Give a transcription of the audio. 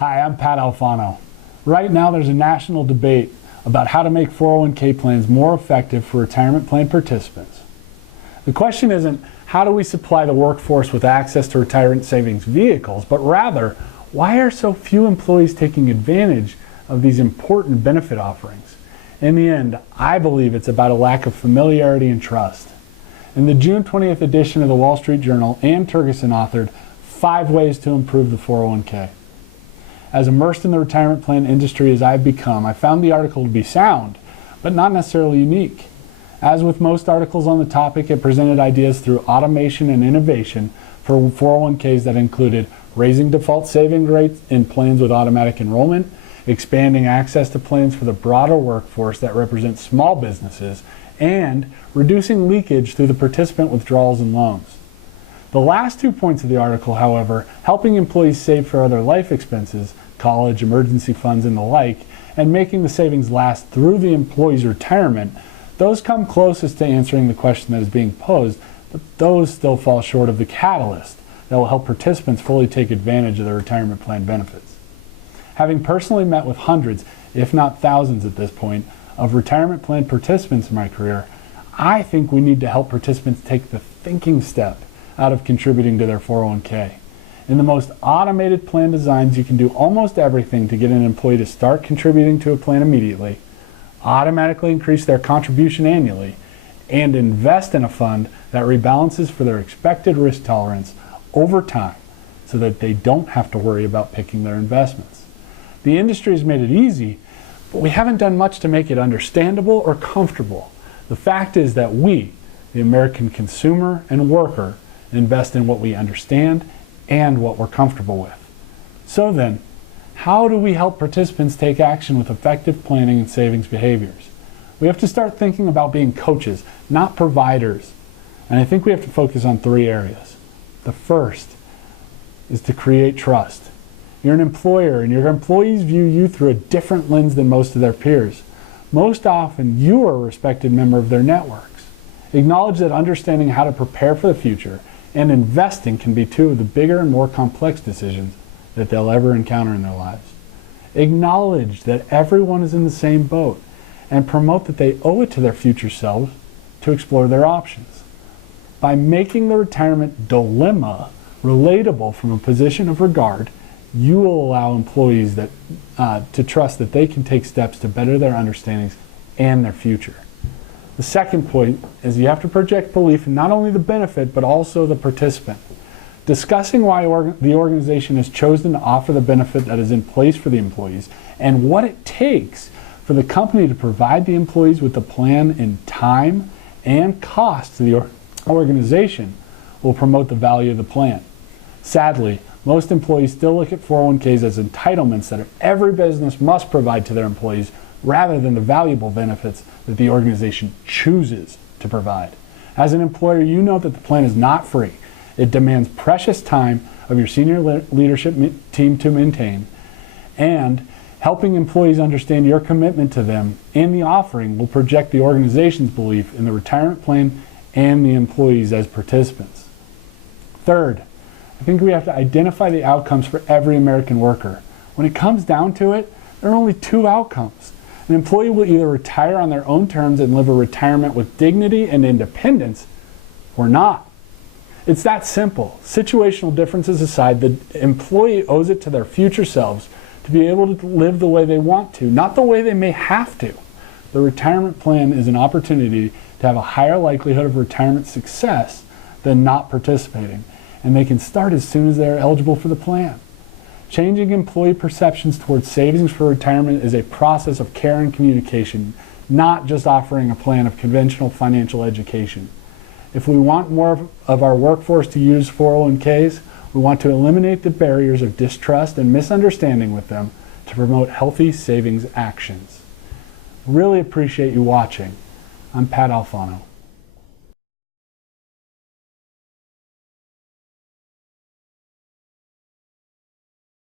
Hi, I'm Pat Alfano. Right now there's a national debate about how to make 401k plans more effective for retirement plan participants. The question isn't how do we supply the workforce with access to retirement savings vehicles, but rather why are so few employees taking advantage of these important benefit offerings? In the end, I believe it's about a lack of familiarity and trust. In the June 20th edition of the Wall Street Journal, Ann Turgeson authored 5 ways to improve the 401k. As immersed in the retirement plan industry as I've become, I found the article to be sound, but not necessarily unique. As with most articles on the topic, it presented ideas through automation and innovation for 401ks that included raising default saving rates in plans with automatic enrollment, expanding access to plans for the broader workforce that represent small businesses, and reducing leakage through the participant withdrawals and loans. The last 2 points of the article, however, helping employees save for other life expenses, college, emergency funds, and the like, and making the savings last through the employee's retirement, those come closest to answering the question that is being posed, but those still fall short of the catalyst that will help participants fully take advantage of their retirement plan benefits. Having personally met with hundreds, if not thousands at this point, of retirement plan participants in my career, I think we need to help participants take the thinking step out of contributing to their 401k. In the most automated plan designs, you can do almost everything to get an employee to start contributing to a plan immediately, automatically increase their contribution annually, and invest in a fund that rebalances for their expected risk tolerance over time so that they don't have to worry about picking their investments. The industry has made it easy, but we haven't done much to make it understandable or comfortable. The fact is that we, the American consumer and worker, invest in what we understand and what we're comfortable with. So then, how do we help participants take action with effective planning and savings behaviors? We have to start thinking about being coaches, not providers. And I think we have to focus on 3 areas. The first is to create trust. You're an employer and your employees view you through a different lens than most of their peers. Most often, you are a respected member of their networks. Acknowledge that understanding how to prepare for the future and investing can be 2 of the bigger and more complex decisions that they'll ever encounter in their lives. Acknowledge that everyone is in the same boat and promote that they owe it to their future selves to explore their options. By making the retirement dilemma relatable from a position of regard, you will allow employees to trust that they can take steps to better their understandings and their future. The second point is you have to project belief in not only the benefit, but also the participant. Discussing why the organization has chosen to offer the benefit that is in place for the employees and what it takes for the company to provide the employees with the plan in time and cost to the organization will promote the value of the plan. Sadly, most employees still look at 401ks as entitlements that every business must provide to their employees rather than the valuable benefits that the organization chooses to provide. As an employer, you know that the plan is not free. It demands precious time of your senior leadership team to maintain, and helping employees understand your commitment to them and the offering will project the organization's belief in the retirement plan and the employees as participants. Third, I think we have to identify the outcomes for every American worker. When it comes down to it, there are only 2 outcomes. An employee will either retire on their own terms and live a retirement with dignity and independence, or not. It's that simple. Situational differences aside, the employee owes it to their future selves to be able to live the way they want to, not the way they may have to. The retirement plan is an opportunity to have a higher likelihood of retirement success than not participating, and they can start as soon as they are eligible for the plan. Changing employee perceptions towards savings for retirement is a process of care and communication, not just offering a plan of conventional financial education. If we want more of our workforce to use 401ks, we want to eliminate the barriers of distrust and misunderstanding with them to promote healthy savings actions. Really appreciate you watching. I'm Pat Alfano.